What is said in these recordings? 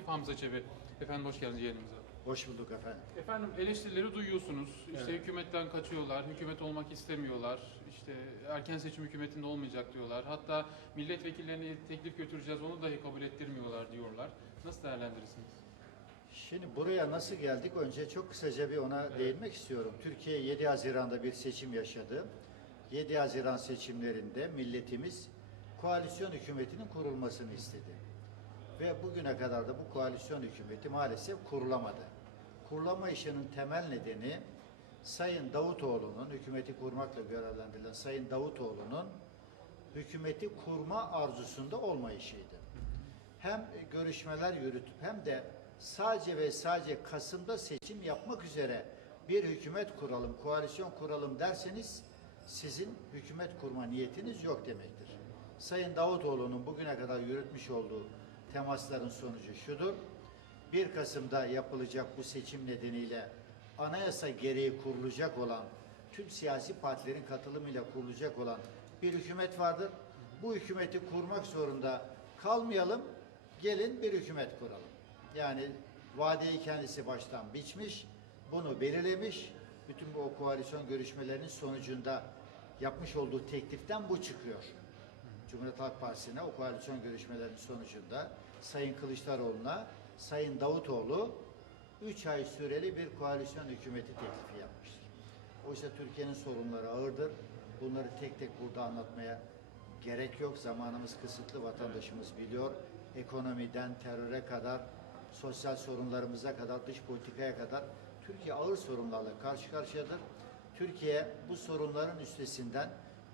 Akif Hamza Çebi. Efendim hoş geldiniz yayınımıza. Hoş bulduk efendim. Efendim eleştirileri duyuyorsunuz. İşte Evet. hükümetten kaçıyorlar, hükümet olmak istemiyorlar. İşte erken seçim hükümetinde olmayacak diyorlar. Hatta milletvekillerine teklif götüreceğiz onu dahi kabul ettirmiyorlar diyorlar. Nasıl değerlendirirsiniz? Şimdi buraya nasıl geldik? Önce çok kısaca bir ona Evet. değinmek istiyorum. Türkiye 7 Haziran'da bir seçim yaşadı. 7 Haziran seçimlerinde milletimiz koalisyon hükümetinin kurulmasını istedi. Ve bugüne kadar da bu koalisyon hükümeti maalesef kurulamadı. Kurulama işinin temel nedeni Sayın Davutoğlu'nun, hükümeti kurmakla görevlendirilen Sayın Davutoğlu'nun hükümeti kurma arzusunda olmayışıydı. Hem görüşmeler yürütüp hem de sadece ve sadece Kasım'da seçim yapmak üzere bir hükümet kuralım, koalisyon kuralım derseniz sizin hükümet kurma niyetiniz yok demektir. Sayın Davutoğlu'nun bugüne kadar yürütmüş olduğu temasların sonucu şudur. 1 Kasım'da yapılacak bu seçim nedeniyle anayasa gereği kurulacak olan tüm siyasi partilerin katılımıyla kurulacak olan bir hükümet vardır. Bu hükümeti kurmak zorunda kalmayalım, gelin bir hükümet kuralım. Yani vadeyi kendisi baştan biçmiş, bunu belirlemiş. Bütün bu koalisyon görüşmelerinin sonucunda yapmış olduğu tekliften bu çıkıyor. Cumhuriyet Halk Partisi'ne o koalisyon görüşmelerinin sonucunda Sayın Kılıçdaroğlu'na Sayın Davutoğlu 3 ay süreli bir koalisyon hükümeti teklifi yapmıştır. Oysa Türkiye'nin sorunları ağırdır. Bunları tek tek burada anlatmaya gerek yok. Zamanımız kısıtlı, vatandaşımız biliyor. Ekonomiden teröre kadar, sosyal sorunlarımıza kadar, dış politikaya kadar Türkiye ağır sorunlarla karşı karşıyadır. Türkiye bu sorunların üstesinden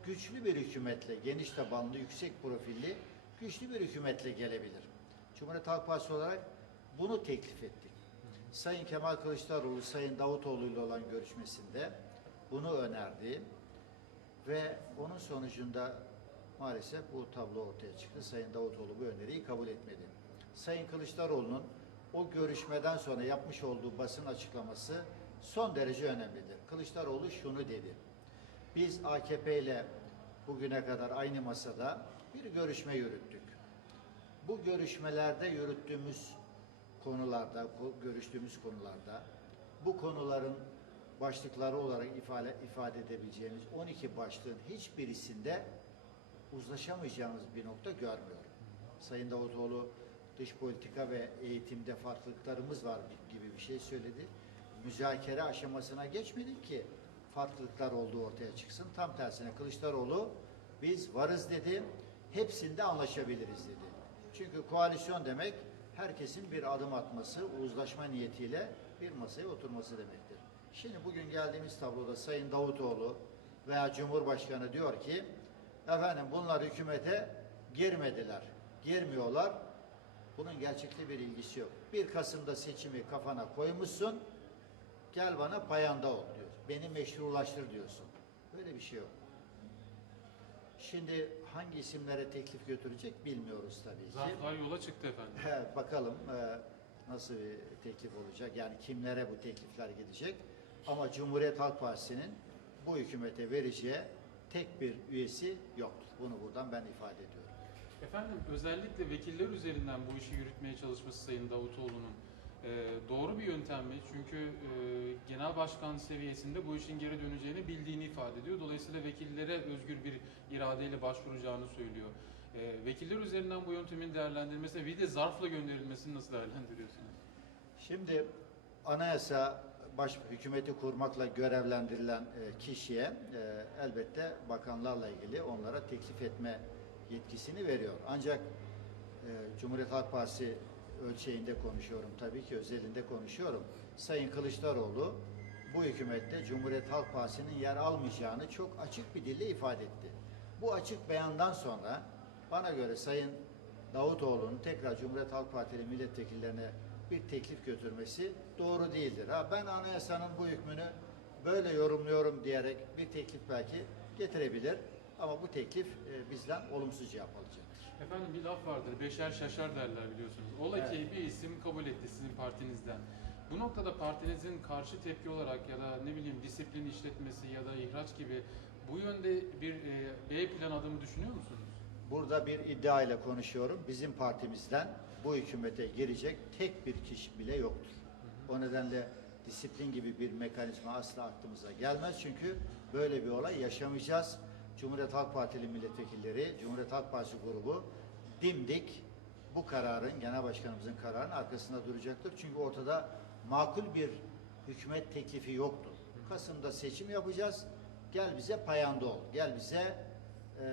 güçlü bir hükümetle, geniş tabanlı, yüksek profilli, güçlü bir hükümetle gelebilir. Cumhuriyet Halk Partisi olarak bunu teklif ettik. Sayın Kemal Kılıçdaroğlu, Sayın Davutoğlu ile olan görüşmesinde bunu önerdi ve onun sonucunda maalesef bu tablo ortaya çıktı. Sayın Davutoğlu bu öneriyi kabul etmedi. Sayın Kılıçdaroğlu'nun o görüşmeden sonra yapmış olduğu basın açıklaması son derece önemlidir. Kılıçdaroğlu şunu dedi. Biz AKP ile bugüne kadar aynı masada bir görüşme yürüttük. Bu görüşmelerde yürüttüğümüz konularda, görüştüğümüz konularda bu konuların başlıkları olarak ifade, ifade edebileceğimiz 12 başlığın hiçbirisinde uzlaşamayacağımız bir nokta görmüyorum. Sayın Davutoğlu dış politika ve eğitimde farklılıklarımız var gibi bir şey söyledi. Müzakere aşamasına geçmedik ki farklılıklar olduğu ortaya çıksın. Tam tersine Kılıçdaroğlu biz varız dedi, hepsinde anlaşabiliriz dedi. Çünkü koalisyon demek herkesin bir adım atması, uzlaşma niyetiyle bir masaya oturması demektir. Şimdi bugün geldiğimiz tabloda Sayın Davutoğlu veya Cumhurbaşkanı diyor ki efendim bunlar hükümete girmediler, girmiyorlar. Bunun gerçekle bir ilgisi yok. 1 Kasım'da seçimi kafana koymuşsun, gel bana payanda ol diyor. Beni meşrulaştır diyorsun. Böyle bir şey yok. Şimdi hangi isimlere teklif götürecek bilmiyoruz tabii ki. Zarflar yola çıktı efendim. He, Bakalım e, nasıl bir teklif olacak, yani kimlere bu teklifler gidecek. Ama Cumhuriyet Halk Partisi'nin bu hükümete vereceği tek bir üyesi yoktur. Bunu buradan ben ifade ediyorum. Efendim özellikle vekiller üzerinden bu işi yürütmeye çalışması Sayın Davutoğlu'nun e, doğru bir yöntem mi? Çünkü e, genel başkan seviyesinde bu işin geri döneceğini bildiğini ifade ediyor. Dolayısıyla vekillere özgür bir iradeyle başvuracağını söylüyor. E, vekiller üzerinden bu yöntemin değerlendirilmesi bir de zarfla gönderilmesini nasıl değerlendiriyorsunuz? Şimdi anayasa baş hükümeti kurmakla görevlendirilen e, kişiye e, elbette bakanlarla ilgili onlara teklif etme yetkisini veriyor. Ancak e, Cumhuriyet Halk Partisi ölçeğinde konuşuyorum tabii ki özelinde konuşuyorum. Sayın Kılıçdaroğlu bu hükümette Cumhuriyet Halk Partisi'nin yer almayacağını çok açık bir dille ifade etti. Bu açık beyandan sonra bana göre Sayın Davutoğlu'nun tekrar Cumhuriyet Halk Partili milletvekillerine bir teklif götürmesi doğru değildir. Ha, ben anayasanın bu hükmünü böyle yorumluyorum diyerek bir teklif belki getirebilir. Ama bu teklif e, bizden olumsuz cevap alacaktır. Efendim bir laf vardır, beşer şaşar derler biliyorsunuz. Ola ki Evet. bir isim kabul etti sizin partinizden. Bu noktada partinizin karşı tepki olarak ya da ne bileyim disiplin işletmesi ya da ihraç gibi bu yönde bir e, B plan adımı düşünüyor musunuz? Burada bir iddia ile konuşuyorum. Bizim partimizden bu hükümete girecek tek bir kişi bile yoktur. O nedenle disiplin gibi bir mekanizma asla aklımıza gelmez. Çünkü böyle bir olay yaşamayacağız. Cumhuriyet Halk Partili milletvekilleri, Cumhuriyet Halk Partisi grubu dimdik bu kararın, genel başkanımızın kararının arkasında duracaktır. Çünkü ortada makul bir hükümet teklifi yoktu. Kasım'da seçim yapacağız. Gel bize payanda ol. Gel bize e,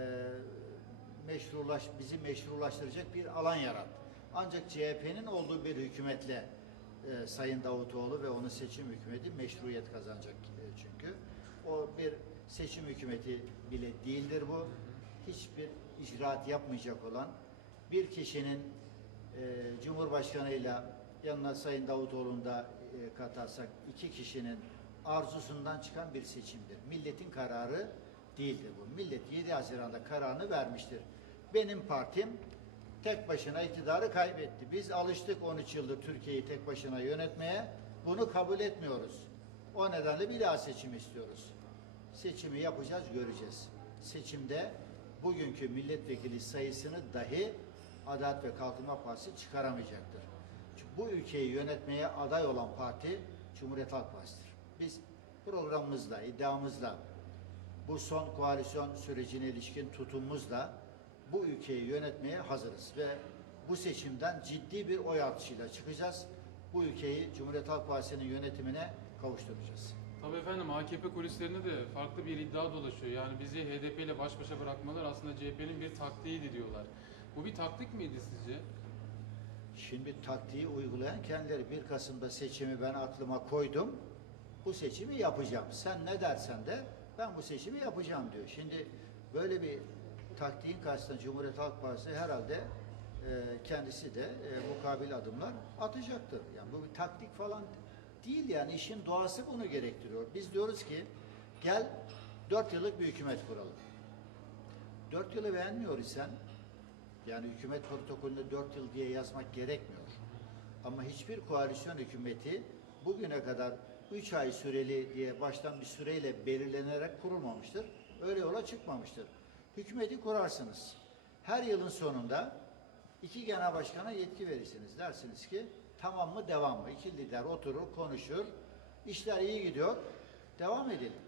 meşrulaş, bizi meşrulaştıracak bir alan yarat. Ancak CHP'nin olduğu bir hükümetle e, Sayın Davutoğlu ve onun seçim hükümeti meşruiyet kazanacak e, çünkü. O bir seçim hükümeti bile değildir bu. Hiçbir icraat yapmayacak olan bir kişinin e, Cumhurbaşkanıyla yanına Sayın Davutoğlu'nu da e, katarsak iki kişinin arzusundan çıkan bir seçimdir. Milletin kararı değildir bu. Millet 7 Haziran'da kararını vermiştir. Benim partim tek başına iktidarı kaybetti. Biz alıştık 13 yıldır Türkiye'yi tek başına yönetmeye. Bunu kabul etmiyoruz. O nedenle bir daha seçim istiyoruz. Seçimi yapacağız, göreceğiz. Seçimde bugünkü milletvekili sayısını dahi Adalet ve Kalkınma Partisi çıkaramayacaktır. Çünkü bu ülkeyi yönetmeye aday olan parti Cumhuriyet Halk Partisi'dir. Biz programımızla, iddiamızla, bu son koalisyon sürecine ilişkin tutumumuzla bu ülkeyi yönetmeye hazırız ve bu seçimden ciddi bir oy artışıyla çıkacağız. Bu ülkeyi Cumhuriyet Halk Partisi'nin yönetimine kavuşturacağız. Tabii efendim AKP kulislerinde de farklı bir iddia dolaşıyor. Yani bizi HDP ile baş başa bırakmalar aslında CHP'nin bir taktiğiydi diyorlar. Bu bir taktik miydi sizce? Şimdi taktiği uygulayan kendileri 1 Kasım'da seçimi ben aklıma koydum. Bu seçimi yapacağım. Sen ne dersen de ben bu seçimi yapacağım diyor. Şimdi böyle bir taktiğin karşısında Cumhuriyet Halk Partisi herhalde e, kendisi de e, mukabil adımlar atacaktır. Yani bu bir taktik falan değil yani işin doğası bunu gerektiriyor. Biz diyoruz ki gel 4 yıllık bir hükümet kuralım. 4 yılı beğenmiyor isen yani hükümet protokolünde 4 yıl diye yazmak gerekmiyor. Ama hiçbir koalisyon hükümeti bugüne kadar 3 ay süreli diye baştan bir süreyle belirlenerek kurulmamıştır. Öyle yola çıkmamıştır. Hükümeti kurarsınız. Her yılın sonunda iki genel başkana yetki verirsiniz. Dersiniz ki tamam mı devam mı? İki lider oturur konuşur. İşler iyi gidiyor. Devam edelim.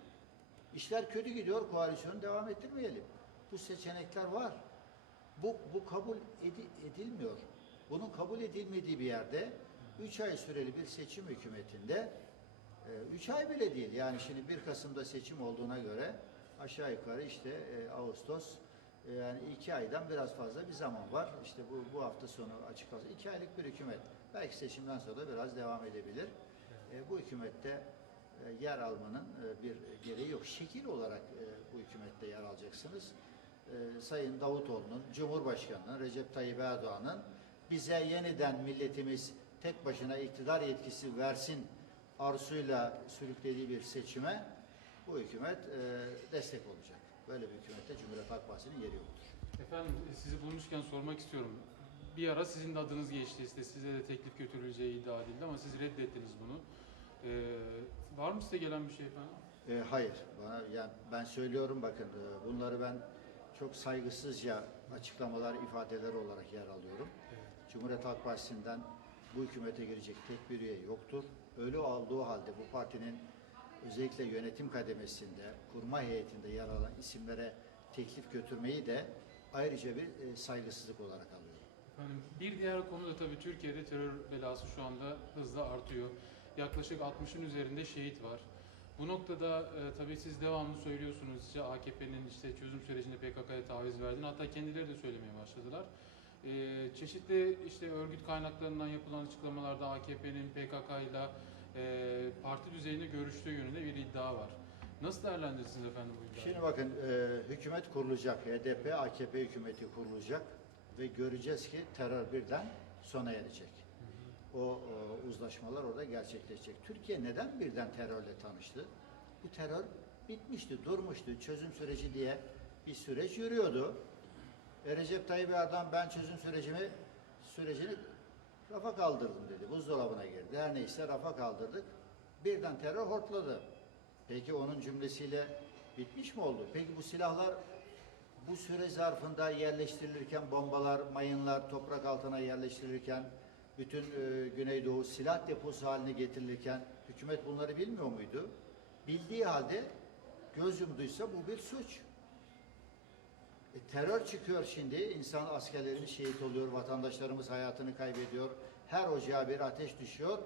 İşler kötü gidiyor. Koalisyonu devam ettirmeyelim. Bu seçenekler var. Bu, bu kabul edi- edilmiyor. Bunun kabul edilmediği bir yerde 3 ay süreli bir seçim hükümetinde 3 ay bile değil. Yani şimdi 1 Kasım'da seçim olduğuna göre aşağı yukarı işte e, Ağustos e, yani 2 aydan biraz fazla bir zaman var. İşte bu, bu hafta sonu açıklanacak. 2 aylık bir hükümet. Belki seçimden sonra da biraz devam edebilir. E, bu hükümette e, yer almanın e, bir gereği yok. Şekil olarak e, bu hükümette yer alacaksınız. E, Sayın Davutoğlu'nun, Cumhurbaşkanı'nın, Recep Tayyip Erdoğan'ın bize yeniden milletimiz tek başına iktidar yetkisi versin arzusuyla sürüklediği bir seçime bu hükümet e, destek olacak. Böyle bir hükümette Cumhuriyet Halk Partisi'nin yeri yoktur. Efendim sizi bulmuşken sormak istiyorum. Bir ara sizin de adınız geçti işte size de teklif götürüleceği iddia edildi ama siz reddettiniz bunu. Ee, var mı size gelen bir şey efendim? E, hayır, bana yani ben söylüyorum bakın e, bunları ben çok saygısızca açıklamalar, ifadeler olarak yer alıyorum. Cumhuriyet Halk Partisi'nden bu hükümete girecek tek bir üye yoktur. Öyle olduğu halde bu partinin özellikle yönetim kademesinde, kurma heyetinde yer alan isimlere teklif götürmeyi de ayrıca bir e, saygısızlık olarak alıyorum. Efendim, bir diğer konu da tabii Türkiye'de terör belası şu anda hızla artıyor. Yaklaşık 60'ın üzerinde şehit var. Bu noktada e, tabii siz devamlı söylüyorsunuz işte AKP'nin işte çözüm sürecinde PKK'ya taviz verdiğini hatta kendileri de söylemeye başladılar. E, çeşitli işte örgüt kaynaklarından yapılan açıklamalarda AKP'nin PKK ile e, parti düzeyinde görüştüğü yönünde bir iddia var. Nasıl değerlendirirsiniz efendim bu iddiayı? Şimdi bakın e, hükümet kurulacak, HDP, AKP hükümeti kurulacak ve göreceğiz ki terör birden sona erecek. O, o uzlaşmalar orada gerçekleşecek. Türkiye neden birden terörle tanıştı? Bu terör bitmişti, durmuştu. Çözüm süreci diye bir süreç yürüyordu. E, Recep Tayyip Erdoğan ben çözüm sürecimi sürecini rafa kaldırdım dedi. Buzdolabına girdi. Her neyse rafa kaldırdık. Birden terör hortladı. Peki onun cümlesiyle bitmiş mi oldu? Peki bu silahlar Bu süre zarfında yerleştirilirken bombalar, mayınlar toprak altına yerleştirilirken bütün e, Güneydoğu silah deposu haline getirilirken hükümet bunları bilmiyor muydu? Bildiği halde göz yumduysa bu bir suç. E, terör çıkıyor şimdi. İnsan askerlerimiz şehit oluyor, vatandaşlarımız hayatını kaybediyor. Her ocağa bir ateş düşüyor.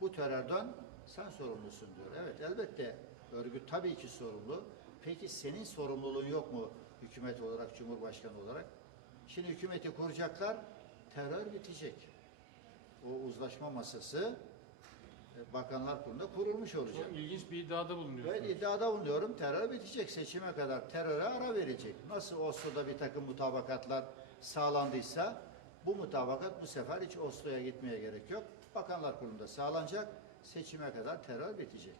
Bu terörden sen sorumlusun diyor. Evet elbette örgüt tabii ki sorumlu. Peki senin sorumluluğun yok mu hükümet olarak, cumhurbaşkanı olarak? Şimdi hükümeti kuracaklar, terör bitecek. O uzlaşma masası Bakanlar Kurulu'nda kurulmuş olacak. Çok ilginç bir iddiada bulunuyorsunuz. Ben iddiada bulunuyorum. Terör bitecek. Seçime kadar teröre ara verecek. Nasıl Oslo'da bir takım mutabakatlar sağlandıysa bu mutabakat bu sefer hiç Oslo'ya gitmeye gerek yok. Bakanlar Kurulu'nda sağlanacak. Seçime kadar terör bitecek.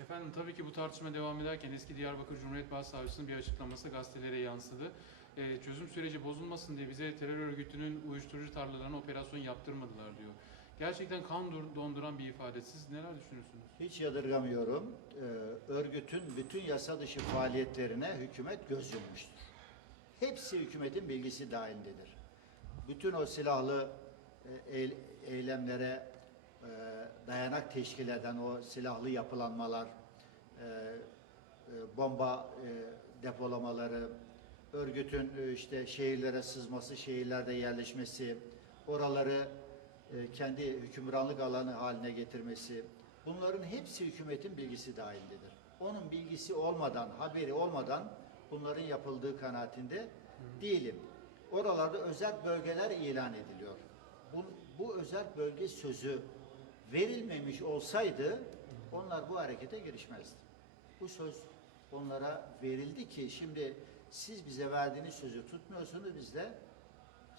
Efendim tabii ki bu tartışma devam ederken eski Diyarbakır Cumhuriyet Başsavcısının bir açıklaması gazetelere yansıdı. Ee, çözüm süreci bozulmasın diye bize terör örgütünün uyuşturucu tarlalarına operasyon yaptırmadılar diyor. Gerçekten kan dur- donduran bir ifade. Siz neler düşünüyorsunuz? Hiç yadırgamıyorum. Ee, örgütün bütün yasa dışı faaliyetlerine hükümet göz yummuştur. Hepsi hükümetin bilgisi dahilindedir. Bütün o silahlı e, eyle- eylemlere e, dayanak teşkil eden o silahlı yapılanmalar, e, e, bomba e, depolamaları, örgütün e, işte şehirlere sızması, şehirlerde yerleşmesi, oraları kendi hükümranlık alanı haline getirmesi, bunların hepsi hükümetin bilgisi dahilindedir. Onun bilgisi olmadan, haberi olmadan bunların yapıldığı kanaatinde değilim. Oralarda özel bölgeler ilan ediliyor. Bu, bu özel bölge sözü verilmemiş olsaydı onlar bu harekete girişmezdi. Bu söz onlara verildi ki şimdi siz bize verdiğiniz sözü tutmuyorsunuz biz de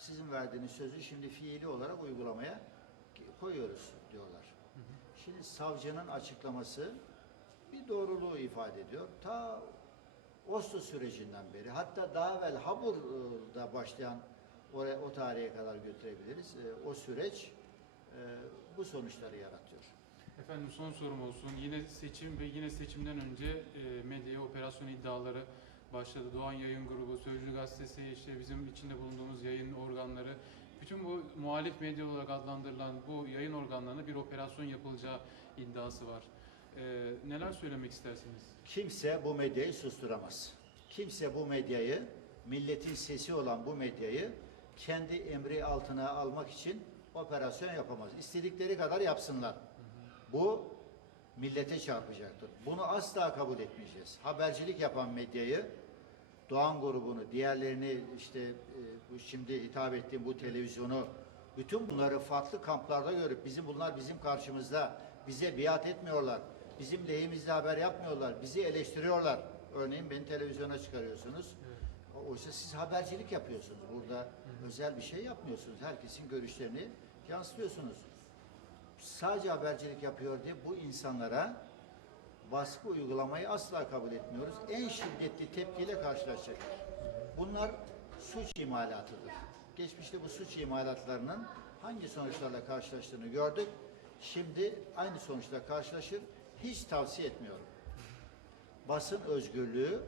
sizin verdiğiniz sözü şimdi fiili olarak uygulamaya koyuyoruz diyorlar. Şimdi savcının açıklaması bir doğruluğu ifade ediyor. Ta Oslo sürecinden beri hatta daha evvel Habur'da başlayan oraya, o tarihe kadar götürebiliriz. E, O süreç e, bu sonuçları yaratıyor. Efendim son sorum olsun. Yine seçim ve yine seçimden önce e, medyaya operasyon iddiaları başladı. Doğan Yayın Grubu, Sözcü Gazetesi, işte bizim içinde bulunduğumuz yayın organları, bütün bu muhalif medya olarak adlandırılan bu yayın organlarına bir operasyon yapılacağı iddiası var. E, neler söylemek istersiniz? Kimse bu medyayı susturamaz. Kimse bu medyayı, milletin sesi olan bu medyayı kendi emri altına almak için operasyon yapamaz. İstedikleri kadar yapsınlar. Bu millete çarpacaktır. Bunu asla kabul etmeyeceğiz. Habercilik yapan medyayı, Doğan grubunu, diğerlerini işte e, bu şimdi hitap ettiğim bu televizyonu, bütün bunları farklı kamplarda görüp bizim bunlar bizim karşımızda bize biat etmiyorlar. Bizim lehimizde haber yapmıyorlar. Bizi eleştiriyorlar. Örneğin beni televizyona çıkarıyorsunuz. Oysa siz habercilik yapıyorsunuz. Burada özel bir şey yapmıyorsunuz. Herkesin görüşlerini yansıtıyorsunuz. Sadece habercilik yapıyor diye bu insanlara baskı uygulamayı asla kabul etmiyoruz. En şiddetli tepkiyle karşılaşacaklar. Bunlar suç imalatıdır. Geçmişte bu suç imalatlarının hangi sonuçlarla karşılaştığını gördük. Şimdi aynı sonuçla karşılaşır. Hiç tavsiye etmiyorum. Basın özgürlüğü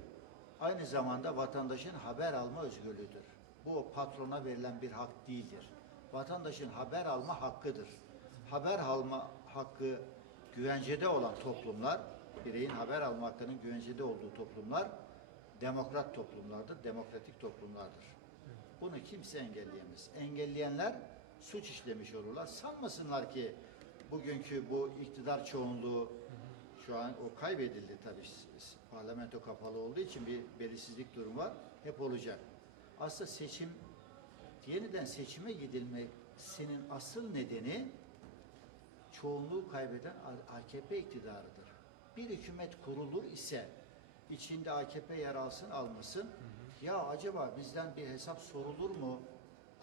aynı zamanda vatandaşın haber alma özgürlüğüdür. Bu patrona verilen bir hak değildir. Vatandaşın haber alma hakkıdır. Haber alma hakkı güvencede olan toplumlar, bireyin haber alma hakkının güvencede olduğu toplumlar demokrat toplumlardır, demokratik toplumlardır. Bunu kimse engelleyemez. Engelleyenler suç işlemiş olurlar. Sanmasınlar ki bugünkü bu iktidar çoğunluğu şu an o kaybedildi tabii. Parlamento kapalı olduğu için bir belirsizlik durum var. Hep olacak. Aslında seçim yeniden seçime gidilmesinin asıl nedeni çoğunluğu kaybeden AKP iktidarıdır. Bir hükümet kurulur ise içinde AKP yer alsın almasın ya acaba bizden bir hesap sorulur mu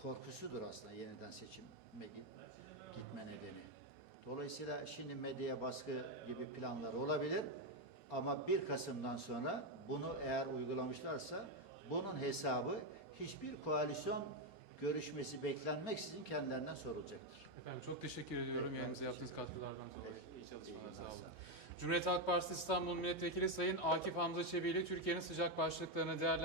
korkusudur aslında yeniden seçime git- gitme nedeni. Dolayısıyla şimdi medyaya baskı gibi planlar olabilir ama 1 Kasım'dan sonra bunu eğer uygulamışlarsa bunun hesabı hiçbir koalisyon görüşmesi beklenmeksizin kendilerinden sorulacaktır. Efendim çok teşekkür ediyorum Evet, yayınımıza yaptığınız katkılardan dolayı. İyi çalışmalar, İyi sağ olun. Cumhuriyet Halk Partisi İstanbul Milletvekili Sayın Akif Hamza Çebi ile Türkiye'nin sıcak başlıklarını değerlendirdik.